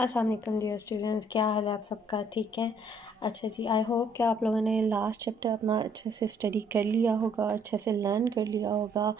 अस्सलाम वालेकुम dear students, क्या हाल है आप सबका? ठीक है। अच्छा जी, आई होप कि आप लोगों ने लास्ट चैप्टर अपना अच्छे से स्टडी कर लिया होगा, अच्छे से लर्न कर लिया होगा।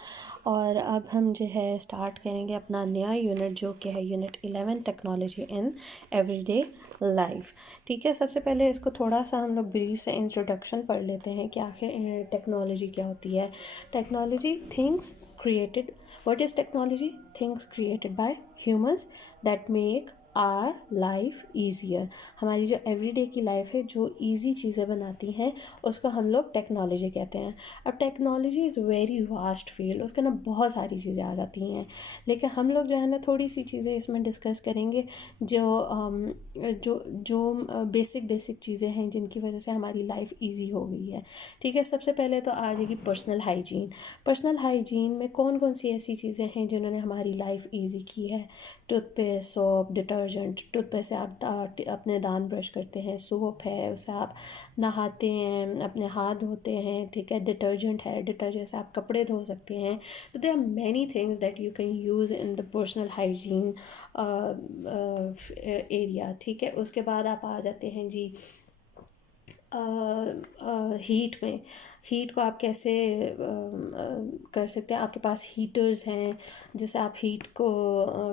और अब हम जो है स्टार्ट करेंगे अपना नया यूनिट, जो कि है unit 11 technology in everyday life. ठीक है, सबसे पहले इसको थोड़ा सा हम लोग ब्रीफ से इंट्रोडक्शन पढ़ लेते हैं कि आखिर टेक्नोलॉजी क्या होती है। Technology things created, what is technology? Things created by humans that make our life easier. हमारी जो एवरीडे की लाइफ है, जो ईजी चीज़ें बनाती हैं, उसको हम लोग टेक्नोलॉजी कहते हैं। अब technology is very vast field, उसके ना बहुत सारी चीज़ें आ जाती हैं, लेकिन हम लोग जो है ना थोड़ी सी चीज़ें इसमें डिस्कस करेंगे जो जो बेसिक चीज़ें हैं जिनकी वजह से हमारी लाइफ ईजी हो गई है। ठीक है, सबसे पहले तो आ जाएगी पर्सनल हाइजीन। पर्सनल हाइजीन में कौन कौन सी ऐसी चीज़ें हैं जिन्होंने हमारी लाइफ ईजी की है? Toothpaste, soap, detergent. टूथपेस्ट से आप अपने दांत ब्रश करते हैं, सोप है उससे आप नहाते हैं, अपने हाथ धोते हैं। ठीक है, डिटर्जेंट है, डिटर्जेंट से आप कपड़े धो सकते हैं। तो there are many things that you can use in the personal hygiene area. ठीक है, उसके बाद आप आ जाते हैं जी हीट में। हीट को आप कैसे कर सकते हैं? आपके पास हीटर्स हैं जिससे आप हीट को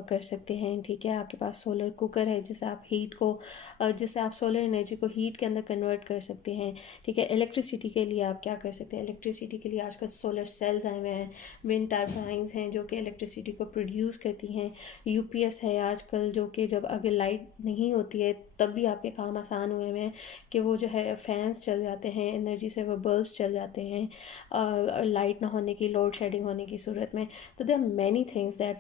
कर सकते हैं। ठीक है, आपके पास सोलर कुकर है जिससे आप हीट को जिससे आप सोलर एनर्जी को हीट के अंदर कन्वर्ट कर सकते हैं। ठीक है, इलेक्ट्रिसिटी के लिए आप क्या कर सकते हैं? इलेक्ट्रिसिटी के लिए आजकल सोलर सेल्स आए हुए हैं, विंड टर्बाइंस हैं जो कि इलेक्ट्रिसिटी को प्रोड्यूस करती हैं। यूपीएस है आजकल, जो कि जब अगर लाइट नहीं होती है तब भी आपके काम आसान हुए हुए हैं कि वो जो है फैंस चल जाते हैं, एनर्जी से वो बल्ब्स चल जाते हैं लाइट ना होने की, लोड शेडिंग होने की सूरत में। तो there are many things that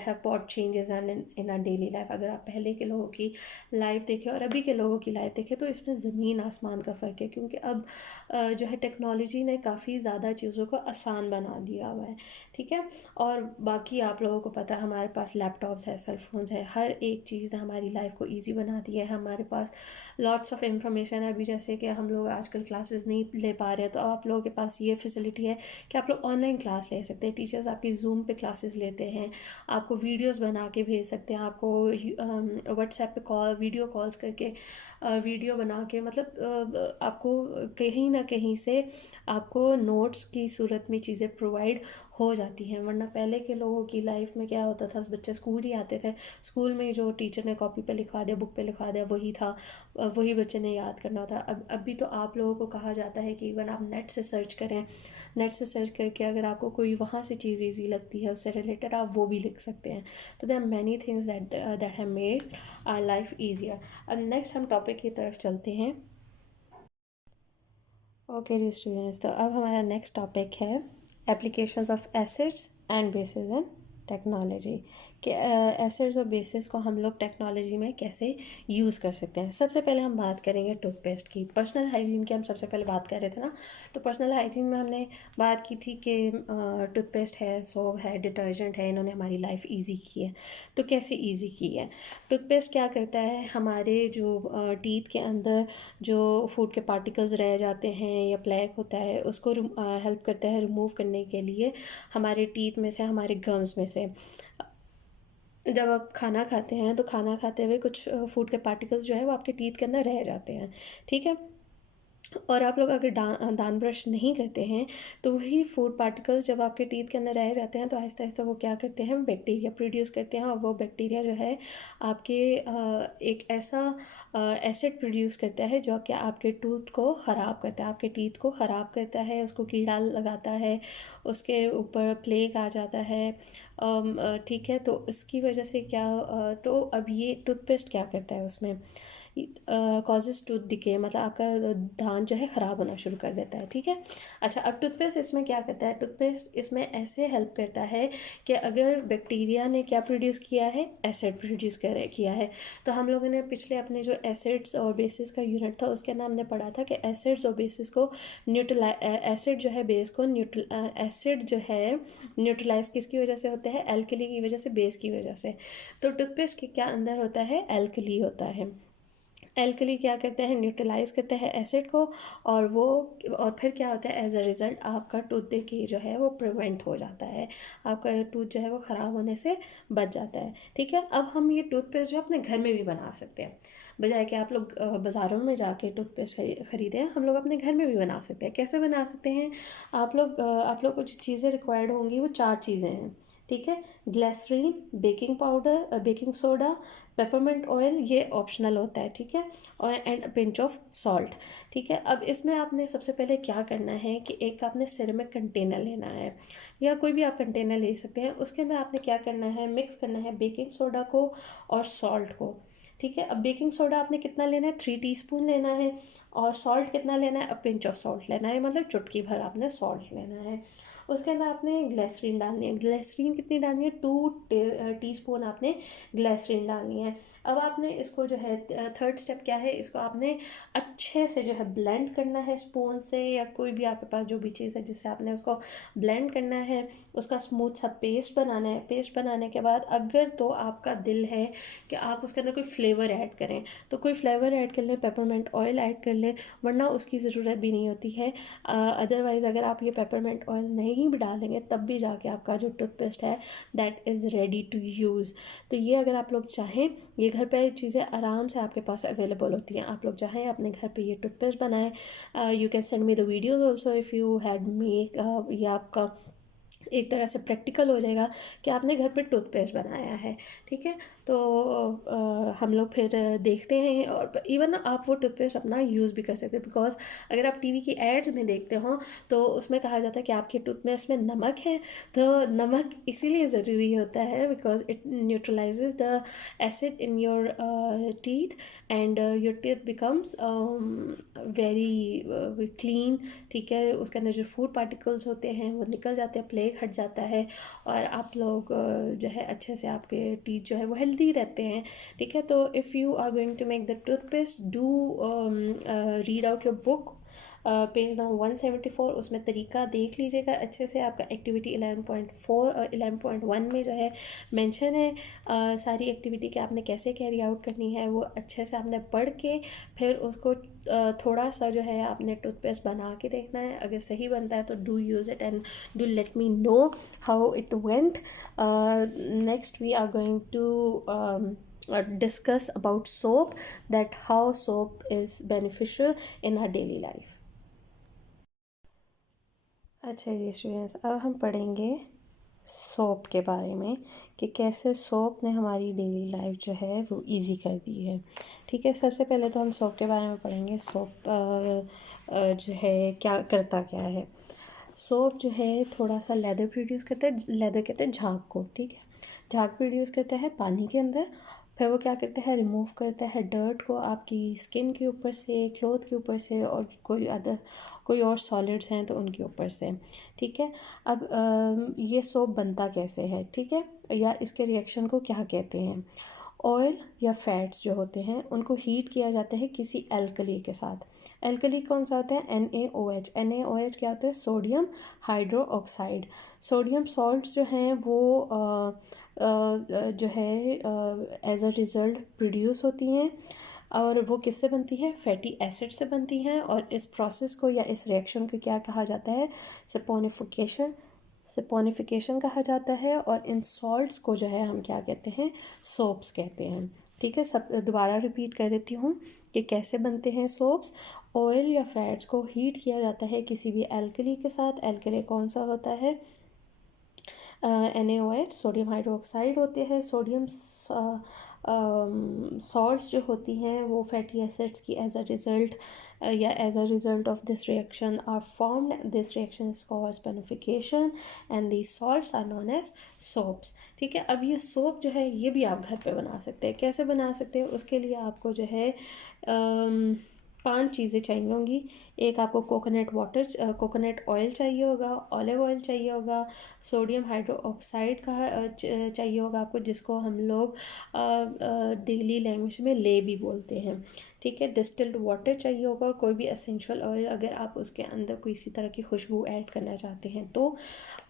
have brought changes in our daily life. अगर आप पहले के लोगों की लाइफ देखें और अभी के लोगों की लाइफ देखें तो इसमें ज़मीन आसमान का फ़र्क है, क्योंकि अब जो है टेक्नोलॉजी ने काफ़ी ज़्यादा चीज़ों को आसान बना दिया हुआ है। ठीक है, और बाकी आप लोगों को पता है हमारे पास लैपटॉप्स है, सेल फोन्स है, हर एक चीज़ ने हमारी लाइफ को ईजी बना दी है। हमारे पास लॉट्स ऑफ इंफॉर्मेशन है। अभी जैसे कि हम लोग आजकल क्लासेस नहीं ले पा रहे हैं, तो आप लोगों के पास ये फैसिलिटी है कि आप लोग ऑनलाइन क्लास ले सकते हैं। टीचर्स आपकी जूम पे क्लासेस लेते हैं, आपको वीडियोस बना के भेज सकते हैं, आपको व्हाट्सएप पे कॉल, वीडियो कॉल्स करके वीडियो बना के, मतलब आपको कहीं ना कहीं से आपको नोट्स की सूरत में चीज़ें प्रोवाइड हो जाती हैं। वरना पहले के लोगों की लाइफ में क्या होता था, बच्चे स्कूल ही आते थे, स्कूल में जो टीचर ने कॉपी पे लिखवा दिया, बुक पे लिखवा दिया, वही था, वही बच्चे ने याद करना होता। अब अभी तो आप लोगों को कहा जाता है कि इवन आप नेट से सर्च करें, नेट से सर्च करके अगर आपको कोई वहाँ से चीज़ ईजी लगती है, उससे रिलेटेड आप वो भी लिख सकते हैं। तो there are many things that have made our life easier. अब नेक्स्ट हम टॉपिक की तरफ चलते हैं। ओके जी स्टूडेंट्स, तो अब हमारा नेक्स्ट टॉपिक है applications of acids and bases in technology, कि एसिड्स और बेसिस को हम लोग टेक्नोलॉजी में कैसे यूज़ कर सकते हैं। सबसे पहले हम बात करेंगे टूथपेस्ट की। पर्सनल हाइजीन की हम सबसे पहले बात कर रहे थे ना, तो पर्सनल हाइजीन में हमने बात की थी कि टूथपेस्ट है, सोप है, डिटर्जेंट है, इन्होंने हमारी लाइफ ईजी की है। तो कैसे ईजी की है? टूथपेस्ट क्या करता है, हमारे जो टीथ के अंदर जो फूड के पार्टिकल्स रह जाते हैं या प्लेक होता है, उसको हेल्प करता है रिमूव करने के लिए हमारे टीथ में से, हमारे गम्स में से। जब आप खाना खाते हैं तो खाना खाते हुए कुछ फूड के पार्टिकल्स जो है वो आपके टीथ के अंदर रह जाते हैं। ठीक है, और आप लोग अगर दांत ब्रश नहीं करते हैं तो वही फूड पार्टिकल्स जब आपके टीथ के अंदर रह जाते हैं तो आहिस्ता आहिस्ता वो क्या करते हैं, बैक्टीरिया प्रोड्यूस करते हैं, और वो बैक्टीरिया जो है आपके एक ऐसा एसिड प्रोड्यूस करता है जो कि आपके टूथ को ख़राब करता है, आपके टीथ को ख़राब करता है, उसको कीड़ा लगाता है, उसके ऊपर प्लेग आ जाता है। ठीक है, तो इसकी वजह से क्या तो अब ये टूथपेस्ट क्या करता है उसमें, कॉजेज़ टूथ डिके, मतलब आपका दांत जो है ख़राब होना शुरू कर देता है। ठीक है, अच्छा अब टूथपेस्ट इसमें क्या करता है? टूथपेस्ट इसमें ऐसे हेल्प करता है कि अगर बैक्टीरिया ने क्या प्रोड्यूस किया है, एसिड प्रोड्यूस किया है, तो हम लोगों ने पिछले अपने जो एसिड्स और बेसिस का यूनिट था उसके अंदर हमने पढ़ा था कि एसिड्स और बेसिस को एसिड जो है बेस को एसिड जो है न्यूट्रलाइज किसकी वजह से होता है? एल्कली की वजह से, बेस की वजह से। तो टूथपेस्ट के क्या अंदर होता है? एल्कली होता है। एल्कली क्या करता है, न्यूट्रलाइज करता है एसिड को, और वो और फिर क्या होता है, एज अ रिज़ल्ट आपका टूथ डिके जो है वो प्रिवेंट हो जाता है, आपका टूथ जो है वो ख़राब होने से बच जाता है। ठीक है, अब हम ये टूथपेस्ट जो अपने घर में भी बना सकते हैं, बजाय कि आप लोग बाज़ारों में जाके टूथपेस्ट ख़रीदें, हम लोग अपने घर में भी बना सकते हैं। कैसे बना सकते हैं, आप लोग को जो चीज़ें रिक्वायर्ड होंगी वो 4 चीज़ें हैं। ठीक है, glycerine, baking powder, baking soda, peppermint oil, ये ऑप्शनल होता है। ठीक है, और एंड पिंच ऑफ सॉल्ट। ठीक है, अब इसमें आपने सबसे पहले क्या करना है कि एक आपने सिरेमिक कंटेनर लेना है, या कोई भी आप कंटेनर ले सकते हैं। उसके अंदर आपने क्या करना है, मिक्स करना है बेकिंग सोडा को और सॉल्ट को। ठीक है, अब बेकिंग सोडा आपने कितना लेना है, 3 टीस्पून लेना है, और सॉल्ट कितना लेना है, अब पिंच ऑफ सॉल्ट लेना है, मतलब चुटकी भर आपने सॉल्ट लेना है। उसके अंदर आपने ग्लिसरीन डालनी है, ग्लिसरीन कितनी डालनी है, 2 टीस्पून आपने ग्लिसरीन डालनी है। अब आपने इसको जो है, थर्ड स्टेप क्या है, इसको आपने अच्छे से जो है ब्लेंड करना है स्पून से, या कोई भी आपके पास जो भी चीज़ है जिससे आपने उसको ब्लेंड करना है, उसका स्मूथ सा पेस्ट बनाना है। पेस्ट बनाने के बाद अगर तो आपका दिल है कि आप उसके अंदर कोई फ्लेवर ऐड करें, तो कोई फ्लेवर ऐड कर लें, पेपरमेंट ऑयल ऐड कर लें, वरना उसकी ज़रूरत भी नहीं होती है। अदरवाइज़ अगर आप ये पेपरमेंट ऑयल नहीं भी डालेंगे, तब भी जाके आपका जो टूथपेस्ट है that is ready to use. तो ये अगर आप लोग चाहें, ये घर पे चीज़ें आराम से आपके पास अवेलेबल होती हैं। आप लोग चाहें अपने घर पे ये टूथपेस्ट बनाएं। You can send me the videos also if you had make, ये आपका एक तरह से प्रैक्टिकल हो जाएगा कि आपने घर पे टूथपेस्ट बनाया है। ठीक है, तो हम लोग फिर देखते हैं, और इवन आप वो टूथपेस्ट अपना यूज़ भी कर सकते हैं, बिकॉज अगर आप टीवी की एड्स में देखते हो तो उसमें कहा जाता है कि आपके टूथपेस्ट में नमक है। तो नमक इसीलिए ज़रूरी होता है because it न्यूट्रलाइजेज the acid in your teeth, and your teeth becomes very clean. ठीक है, उसके अंदर जो फूड पार्टिकल्स होते हैं वो निकल जाते हैं, प्लेग हट जाता है, और आप लोग जो है अच्छे से आपके टीथ जो है वो हेल्दी रहते हैं। ठीक है, तो if you are going to make the toothpaste, do read out your book, page number 174, उसमें तरीका देख लीजिएगा अच्छे से। आपका एक्टिविटी 11.4 और 11.1 में जो है मेंशन है सारी एक्टिविटी कि आपने कैसे कैरी आउट करनी है, वो अच्छे से आपने पढ़ के फिर उसको थोड़ा सा जो है आपने टूथपेस्ट बना के देखना है। अगर सही बनता है तो do use it and do let me know how it went. Next we are going to discuss about soap, that how soap is beneficial in our daily life. अच्छा जी स्टूडेंट्स, अब हम पढ़ेंगे सोप के बारे में कि कैसे सोप ने हमारी डेली लाइफ जो है वो इजी कर दी है। ठीक है, सबसे पहले तो हम सोप के बारे में पढ़ेंगे। सोप जो है क्या करता क्या है। सोप जो है थोड़ा सा लेदर प्रोड्यूस करता है, लेदर कहते हैं झाग को। ठीक है, झाग प्रोड्यूस करता है पानी के अंदर, फिर वो क्या करता है, रिमूव करता है डर्ट को आपकी स्किन के ऊपर से, क्लोथ के ऊपर से, और कोई और सॉलिड्स हैं तो उनके ऊपर से। ठीक है, अब ये सोप बनता कैसे है, ठीक है, या इसके रिएक्शन को क्या कहते हैं। ऑयल या फैट्स जो होते हैं उनको हीट किया जाता है किसी एल्कली के साथ। एल्कली कौन सा होता है, NaOH। NaOH क्या होता है, sodium hydro oxide. Sodium salts जो हैं वो जो है एज अ रिज़ल्ट प्रोड्यूस होती हैं, और वो किससे बनती है, फैटी एसिड से बनती हैं। और इस प्रोसेस को या इस रिएक्शन को क्या कहा जाता है, सपोनिफिकेशन कहा जाता है। और इन सॉल्ट्स को जो है हम क्या कहते हैं, सोप्स कहते हैं। ठीक है, सब दोबारा रिपीट कर देती हूँ कि कैसे बनते हैं सोप्स। ऑयल या फैट्स को हीट किया जाता है किसी भी एल्कली के साथ। एल्कली कौन सा होता है, NaOH, सोडियम हाइड्रोक्साइड होते हैं। सोडियम सॉल्ट्स जो होती हैं वो फैटी एसिड्स की एज अ रिज़ल्ट या as a result of this reaction are formed. This reaction is called saponification and these salts are known as soaps. ठीक है, अब ये सोप जो है ये भी आप घर पे बना सकते हैं। कैसे बना सकते हैं, उसके लिए आपको जो है 5 चीज़ें चाहिए होंगी। एक आपको कोकोनट ऑयल चाहिए होगा, ऑलिव ऑयल चाहिए होगा, सोडियम हाइड्रोक्साइड का चाहिए होगा आपको, जिसको हम लोग डेली लैंग्वेज में ले भी बोलते हैं, ठीक है। डिस्टिल्ड वाटर चाहिए होगा, और कोई भी एसेंशियल ऑयल अगर आप उसके अंदर किसी तरह की खुशबू ऐड करना चाहते हैं तो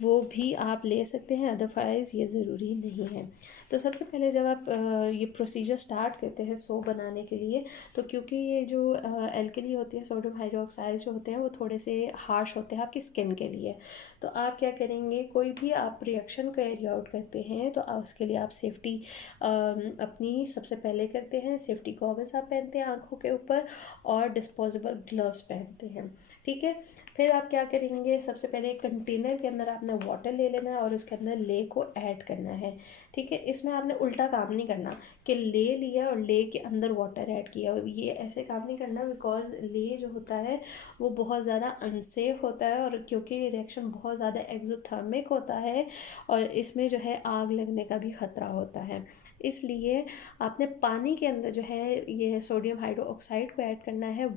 वो भी आप ले सकते हैं, अदरवाइज़ ये ज़रूरी नहीं है। तो सबसे पहले जब आप ये प्रोसीजर स्टार्ट करते हैं सोप बनाने के लिए, तो क्योंकि ये जो एल्कली होती है, सोडियम हाइड्रोक्साइड जो होते हैं, वो थोड़े से हार्श होते हैं आपकी स्किन के लिए। तो आप क्या करेंगे, कोई भी आप रिएक्शन कैरी आउट करते हैं तो उसके लिए आप सेफ्टी अपनी सबसे पहले करते हैं, सेफ्टी गॉगल्स आप पहनते हैं आँखों के ऊपर, और डिस्पोजेबल ग्लव्स पहनते हैं, ठीक है। फिर आप क्या करेंगे, सबसे पहले एक कंटेनर के अंदर आपने वाटर ले लेना है और उसके अंदर ले को ऐड करना है, ठीक है। इसमें आपने उल्टा काम नहीं करना कि ले लिया और ले के अंदर वाटर ऐड किया, ये ऐसे काम नहीं करना, बिकॉज ले जो होता है वो बहुत ज़्यादा अनसेफ होता है, और क्योंकि ये रिएक्शन बहुत ज़्यादा एक्सोथर्मिक होता है और इसमें जो है आग लगने का भी ख़तरा होता है, इसलिए आपने पानी के अंदर जो है ये सोडियम हाइड्रोक्साइड को ऐड करना है,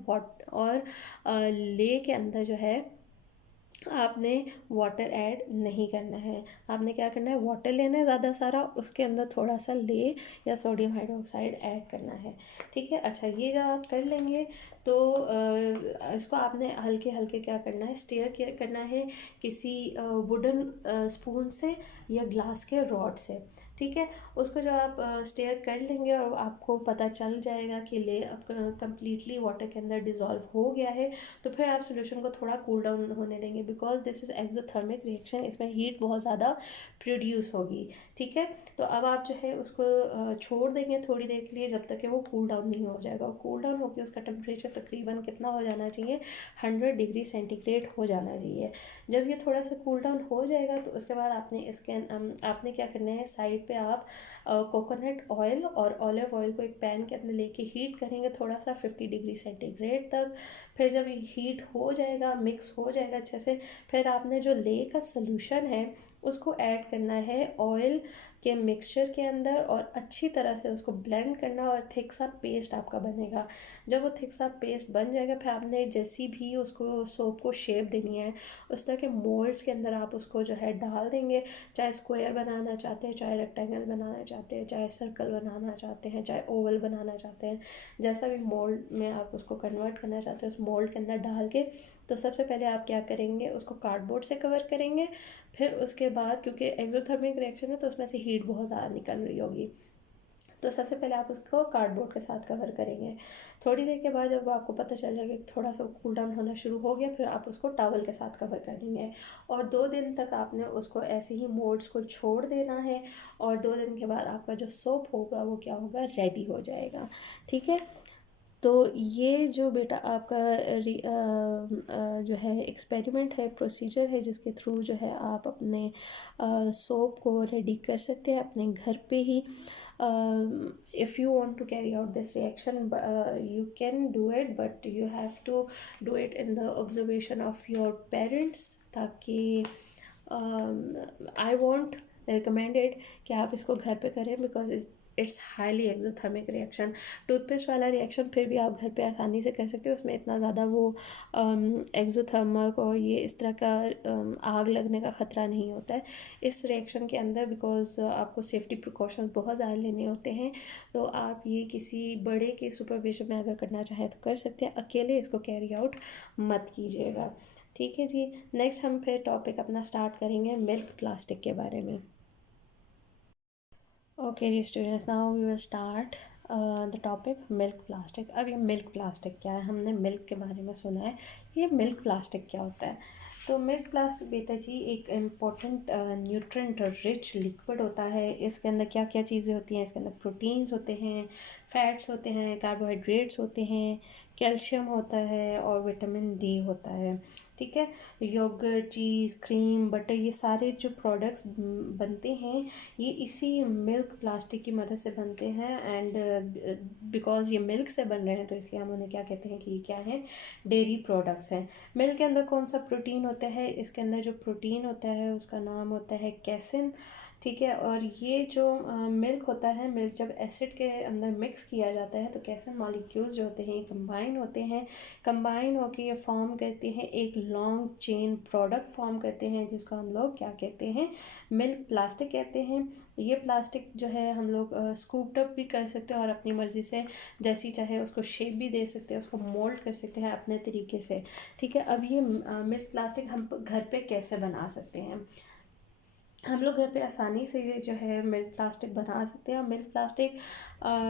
और ले के अंदर जो है आपने वाटर ऐड नहीं करना है। आपने क्या करना है, वाटर लेना है ज़्यादा सारा, उसके अंदर थोड़ा सा ले या सोडियम हाइड्रोक्साइड ऐड करना है, ठीक है। अच्छा, ये जब आप कर लेंगे तो इसको आपने हल्के हल्के क्या करना है, स्टीयर करना है किसी वुडन स्पून से या ग्लास के रॉड से, ठीक है। उसको जब आप स्टेयर कर लेंगे और आपको पता चल जाएगा कि ले अब कम्प्लीटली वाटर के अंदर डिज़ोल्व हो गया है, तो फिर आप सोल्यूशन को थोड़ा कूल डाउन होने देंगे, because this is exothermic reaction, इसमें हीट बहुत ज़्यादा प्रोड्यूस होगी, ठीक है। तो अब आप जो है उसको छोड़ देंगे थोड़ी देर के लिए, जब तक कि वो कूल डाउन नहीं हो जाएगा, और कूल डाउन होकर उसका टेम्परेचर तकरीबन कितना हो जाना चाहिए, 100 डिग्री सेंटीग्रेड हो जाना चाहिए। जब ये थोड़ा सा कूल डाउन हो जाएगा तो उसके बाद आपने क्या करना है, साइड पे आप कोकोनट ऑयल और ऑलिव ऑयल को एक पैन के अंदर लेके हीट करेंगे थोड़ा सा 50 डिग्री सेंटीग्रेड तक। फिर जब ये हीट हो जाएगा, मिक्स हो जाएगा अच्छे से, फिर आपने जो ले का सॉल्यूशन है उसको ऐड करना है ऑयल के मिक्सचर के अंदर, और अच्छी तरह से उसको ब्लेंड करना, और थिक सा पेस्ट आपका बनेगा। जब वो थिक सा पेस्ट बन जाएगा, फिर आपने जैसी भी उसको सोप को शेप देनी है, उस तरह के मोल्ड्स के अंदर आप उसको जो है डाल देंगे, चाहे स्क्वायर बनाना चाहते हैं, चाहे रेक्टेंगल बनाना चाहते हैं, चाहे सर्कल बनाना चाहते हैं, चाहे ओवल बनाना चाहते हैं, जैसा भी मोल्ड में आप उसको कन्वर्ट करना चाहते हैं उस मोल्ड के अंदर डाल के। तो सबसे पहले आप क्या करेंगे, उसको कार्डबोर्ड से कवर करेंगे, फिर उसके बाद क्योंकि एक्सोथर्मिक रिएक्शन है तो उसमें से हीट बहुत ज़्यादा निकल रही होगी, तो सबसे पहले आप उसको कार्डबोर्ड के साथ कवर करेंगे। थोड़ी देर के बाद जब आपको पता चल जाएगा कि थोड़ा सा कूल डाउन होना शुरू हो गया, फिर आप उसको टॉवल के साथ कवर कर देंगे, और 2 दिन तक आपने उसको ऐसे ही मोल्ड्स को छोड़ देना है, और 2 दिन के बाद आपका जो सोप होगा वो क्या होगा, रेडी हो जाएगा, ठीक है। तो ये जो बेटा आपका जो है एक्सपेरिमेंट है, प्रोसीजर है, जिसके थ्रू जो है आप अपने सोप को रेडी कर सकते हैं अपने घर पे ही। If you want to carry out this reaction you can do it, but you have to do it in the observation of your parents, ताकि आई वॉन्ट रिकमेंडेड कि आप इसको घर पे करें, because it's highly exothermic reaction. Toothpaste वाला reaction फिर भी आप घर पे आसानी से कर सकते हो, उसमें इतना ज़्यादा वो एक्सोथर्मिक और ये इस तरह का आग लगने का ख़तरा नहीं होता है इस रिएक्शन के अंदर, बिकॉज आपको सेफ्टी प्रिकॉशंस बहुत ज़्यादा लेने होते हैं। तो आप ये किसी बड़े के सुपरविजन में अगर करना चाहें तो कर सकते हैं, अकेले इसको कैरी आउट मत कीजिएगा, ठीक है जी। नेक्स्ट हम फिर टॉपिक अपना स्टार्ट करेंगे मिल्क प्लास्टिक के बारे में। ओके जी students, now we will start the topic milk plastic. अब ये मिल्क प्लास्टिक क्या है, हमने मिल्क के बारे में सुना है, ये मिल्क प्लास्टिक क्या होता है। तो मिल्क प्लास्टिक बेटा जी एक इम्पॉर्टेंट न्यूट्रिएंट रिच लिक्विड होता है। इसके अंदर क्या क्या चीज़ें होती हैं, इसके अंदर प्रोटीन्स होते हैं, फैट्स होते हैं, कार्बोहाइड्रेट्स होते हैं, कैल्शियम होता है और विटामिन डी होता है, ठीक है। योगर्ट, चीज़, क्रीम, बटर, ये सारे जो प्रोडक्ट्स बनते हैं ये इसी मिल्क प्लास्टिक की मदद से बनते हैं, एंड बिकॉज ये मिल्क से बन रहे हैं तो इसलिए हम उन्हें क्या कहते हैं कि ये क्या है, डेयरी प्रोडक्ट्स हैं। मिल्क के अंदर कौन सा प्रोटीन होता है, इसके अंदर जो प्रोटीन होता है उसका नाम होता है कैसिन, ठीक है। और ये जो मिल्क होता है, मिल्क जब एसिड के अंदर मिक्स किया जाता है तो कैसे मॉलिक्यूल्स जो होते हैं कंबाइन होते हैं, कंबाइन होकर ये फॉर्म करते हैं एक लॉन्ग चेन प्रोडक्ट फॉर्म करते हैं, जिसको हम लोग क्या कहते हैं, मिल्क प्लास्टिक कहते हैं। ये प्लास्टिक जो है हम लोग स्कूप्ड अप भी कर सकते हैं और अपनी मर्ज़ी से जैसी चाहे उसको शेप भी दे सकते हैं, उसको मोल्ड कर सकते हैं अपने तरीके से। ठीक है। अब ये मिल्क प्लास्टिक हम घर पे कैसे बना सकते हैं? हम लोग घर पे आसानी से ये जो है मिल्क प्लास्टिक बना सकते हैं। और मिल्क प्लास्टिक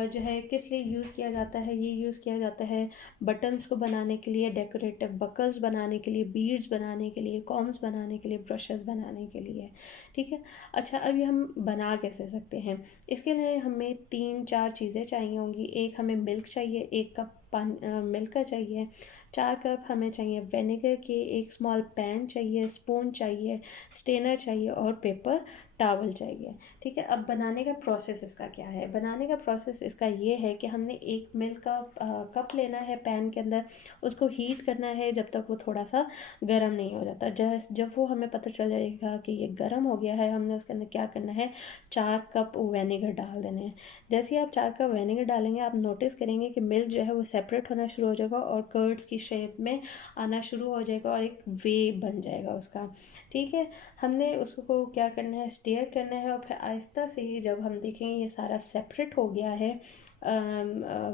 जो है किस लिए यूज़ किया जाता है, ये यूज़ किया जाता है बटन्स को बनाने के लिए, डेकोरेटिव बकल्स बनाने के लिए, बीड्स बनाने के लिए, कॉम्स बनाने के लिए, ब्रशेस बनाने के लिए। ठीक है। अच्छा, अब ये हम बना कैसे सकते हैं? इसके लिए हमें 3-4 चीज़ें चाहिए होंगी। एक हमें मिल्क चाहिए, 1 कप मिल्क का चाहिए, 4 कप हमें चाहिए विनेगर के, एक स्मॉल पैन चाहिए, स्पून चाहिए, स्टेनर चाहिए और पेपर टॉवल चाहिए। ठीक है। अब बनाने का प्रोसेस इसका क्या है? बनाने का प्रोसेस इसका ये है कि हमने एक मिल्क का कप लेना है पैन के अंदर, उसको हीट करना है जब तक वो थोड़ा सा गर्म नहीं हो जाता। जब वो हमें पता चल जाएगा कि ये गर्म हो गया है, हमने उसके अंदर क्या करना है, 4 कप विनेगर डाल देने हैं। जैसे ही आप 4 कप विनेगर डालेंगे, आप नोटिस करेंगे कि मिल्क जो है वो सेपरेट होना शुरू हो जाएगा और कर्ड्स की शेप में आना शुरू हो जाएगा और एक वेव बन जाएगा उसका। ठीक है। हमने उसको क्या करना है, स्टेयर करना है और फिर आहिस्ता से ही जब हम देखेंगे ये सारा सेपरेट हो गया है,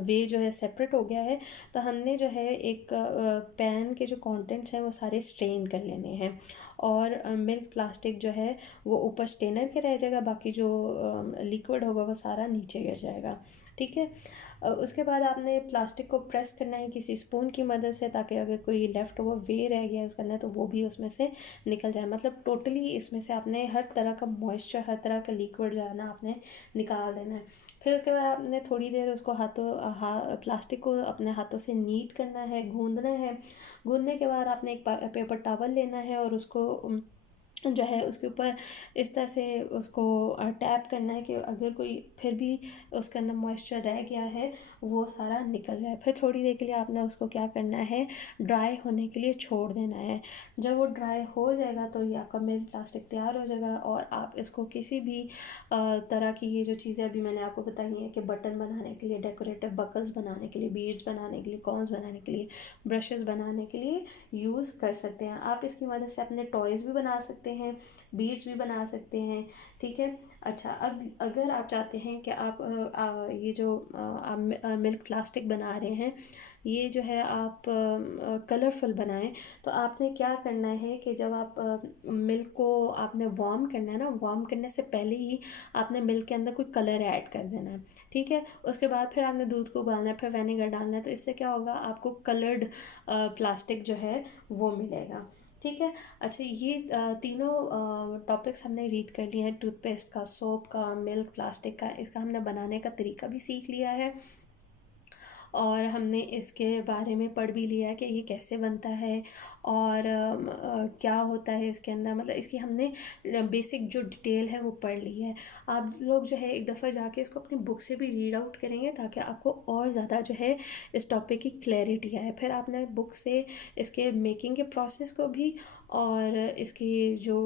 वे जो है सेपरेट हो गया है, तो हमने जो है एक पैन के जो कंटेंट्स हैं वो सारे स्ट्रेन कर लेने हैं और मिल्क प्लास्टिक जो है वो ऊपर स्टेनर के रह जाएगा, बाकी जो लिक्विड होगा वो सारा नीचे गिर जाएगा। ठीक है। उसके बाद आपने प्लास्टिक को प्रेस करना है किसी स्पून की मदद से, ताकि अगर कोई लेफ़्ट ओवर वे रह गया उसके अंदर तो वो भी उसमें से निकल जाए। मतलब टोटली इसमें से आपने हर तरह का मॉइस्चर, हर तरह का लिक्विड जो है ना आपने निकाल देना है। फिर उसके बाद आपने थोड़ी देर उसको प्लास्टिक को अपने हाथों से नीट करना है, गूंदना है। गूंदने के बाद आपने एक पेपर टॉवल लेना है और उसको जो है उसके ऊपर इस तरह से उसको टैप करना है कि अगर कोई फिर भी उसके अंदर मॉइस्चर रह गया है वो सारा निकल जाए। फिर थोड़ी देर के लिए आपने उसको क्या करना है, ड्राई होने के लिए छोड़ देना है। जब वो ड्राई हो जाएगा तो ये आपका मिल्क प्लास्टिक तैयार हो जाएगा और आप इसको किसी भी तरह की, ये जो चीज़ें अभी मैंने आपको बताई हैं कि बटन बनाने के लिए, डेकोरेटिव बकल्स बनाने के लिए, बीड्स बनाने के लिए, कॉन्स बनाने के लिए, ब्रशेस बनाने के लिए यूज़ कर सकते हैं। आप इसकी मदद से अपने टॉयज़ भी बना सकते हैं, बीड्स भी बना सकते हैं। ठीक है। अच्छा, अब अगर आप चाहते हैं कि आप ये जो आप मिल्क प्लास्टिक बना रहे हैं ये जो है आप कलरफुल बनाएं, तो आपने क्या करना है कि जब आप मिल्क को आपने वार्म करना है ना, वार्म करने से पहले ही आपने मिल्क के अंदर कोई कलर ऐड कर देना है। ठीक है। उसके बाद फिर आपने दूध को उबालना है, फिर विनेगर डालना है, तो इससे क्या होगा, आपको कलर्ड प्लास्टिक जो है वो मिलेगा। ठीक है। अच्छा, ये तीनों टॉपिक्स हमने रीड कर लिए हैं, टूथपेस्ट का, सोप का, मिल्क प्लास्टिक का। इसका हमने बनाने का तरीका भी सीख लिया है और हमने इसके बारे में पढ़ भी लिया है कि ये कैसे बनता है और क्या होता है इसके अंदर। मतलब इसकी हमने बेसिक जो डिटेल है वो पढ़ ली है। आप लोग जो है एक दफ़ा जाके इसको अपनी बुक से भी रीड आउट करेंगे ताकि आपको और ज़्यादा जो है इस टॉपिक की क्लैरिटी आए। फिर आपने बुक से इसके मेकिंग के प्रोसेस को भी और इसकी जो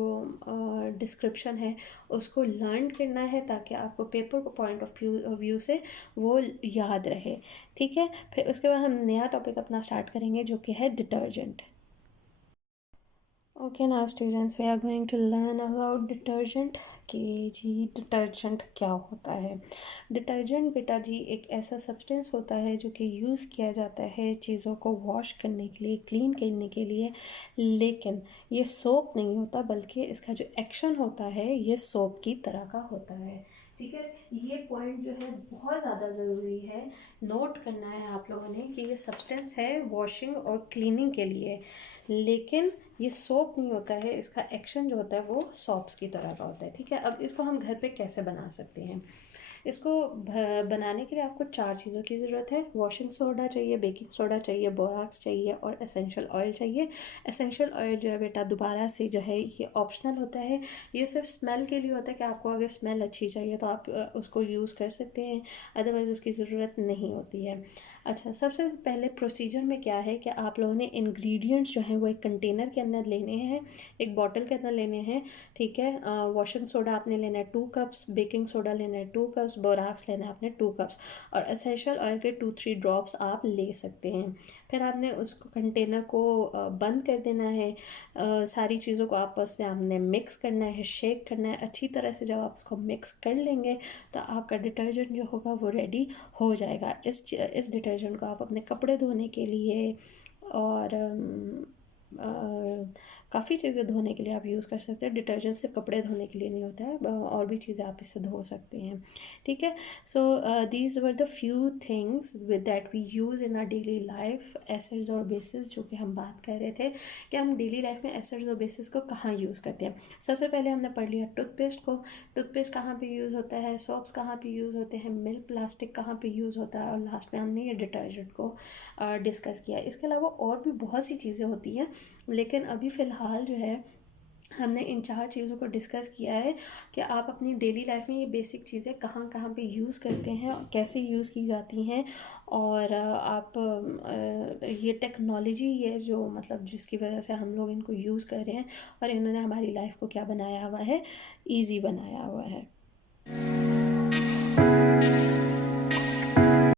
डिस्क्रिप्शन है उसको लर्न करना है ताकि आपको पेपर को पॉइंट ऑफ व्यू से वो याद रहे। ठीक है। फिर उसके बाद हम नया टॉपिक अपना स्टार्ट करेंगे जो कि है detergent. Okay, now students we are going to learn about detergent कि जी डिटर्जेंट क्या होता है। डिटर्जेंट बेटा जी एक ऐसा सब्सटेंस होता है जो कि यूज़ किया जाता है चीज़ों को वॉश करने के लिए, क्लीन करने के लिए, लेकिन ये सोप नहीं होता बल्कि इसका जो एक्शन होता है ये सोप की तरह का होता है। ठीक है। ये पॉइंट जो है बहुत ज़्यादा ज़रूरी है, नोट करना है आप लोगों ने कि ये सब्सटेंस है वॉशिंग और क्लीनिंग के लिए, लेकिन ये सोप नहीं होता है, इसका एक्शन जो होता है वो सोप्स की तरह का होता है। ठीक है। अब इसको हम घर पे कैसे बना सकते हैं? इसको बनाने के लिए आपको 4 चीज़ों की ज़रूरत है। वॉशिंग सोडा चाहिए, बेकिंग सोडा चाहिए, बोराक्स चाहिए और एसेंशियल ऑयल चाहिए। एसेंशियल ऑयल जो है बेटा दोबारा से जो है ये ऑप्शनल होता है, ये सिर्फ स्मेल के लिए होता है कि आपको अगर स्मेल अच्छी चाहिए तो आप उसको यूज़ कर सकते हैं, अदरवाइज़ उसकी ज़रूरत नहीं होती है। अच्छा, सबसे पहले प्रोसीजर में क्या है कि आप लोगों ने इंग्रेडिएंट्स जो हैं वो एक कंटेनर के अंदर लेने हैं, एक बॉटल के अंदर लेने हैं, ठीक है। वॉशिंग सोडा आपने लेना है 2 कप्स, बेकिंग सोडा लेना है 2 कप्स, बोराक्स लेना है आपने 2 कप्स और एसेंशियल ऑयल के 2-3 ड्रॉप्स आप ले सकते हैं। फिर आपने उसको कंटेनर को बंद कर देना है, सारी चीज़ों को आपस में आपने मिक्स करना है, शेक करना है अच्छी तरह से। जब आप उसको मिक्स कर लेंगे तो आपका डिटर्जेंट जो होगा वो रेडी हो जाएगा। इस डिटर्जेंट को आप अपने कपड़े धोने के लिए और काफ़ी चीज़ें धोने के लिए आप यूज़ कर सकते हैं। डिटर्जेंट सिर्फ कपड़े धोने के लिए नहीं होता है, और भी चीज़ें आप इससे धो सकते हैं, ठीक है। So these were the few things with that we use in our daily life, acids और बेसिस, जो कि हम बात कर रहे थे कि हम डेली लाइफ में एसिड्स और बेसिस को कहाँ यूज़ करते हैं। सबसे पहले हमने पढ़ लिया टूथपेस्ट को, टूथपेस्ट कहाँ पे यूज़ होता है, सोप्स कहाँ पे यूज़ होते हैं, मिल्क प्लास्टिक कहाँ पे यूज़ होता है, और लास्ट में हमने ये डिटर्जेंट को डिस्कस किया। इसके अलावा और भी बहुत सी चीज़ें होती हैं, लेकिन अभी फ़िलहाल जो है हमने इन 4 चीज़ों को डिस्कस किया है कि आप अपनी डेली लाइफ में ये बेसिक चीज़ें कहाँ कहाँ पे यूज़ करते हैं और कैसे यूज़ की जाती हैं। और आप ये टेक्नोलॉजी है जो मतलब जिसकी वजह से हम लोग इनको यूज़ कर रहे हैं और इन्होंने हमारी लाइफ को क्या बनाया हुआ है, ईजी बनाया हुआ है।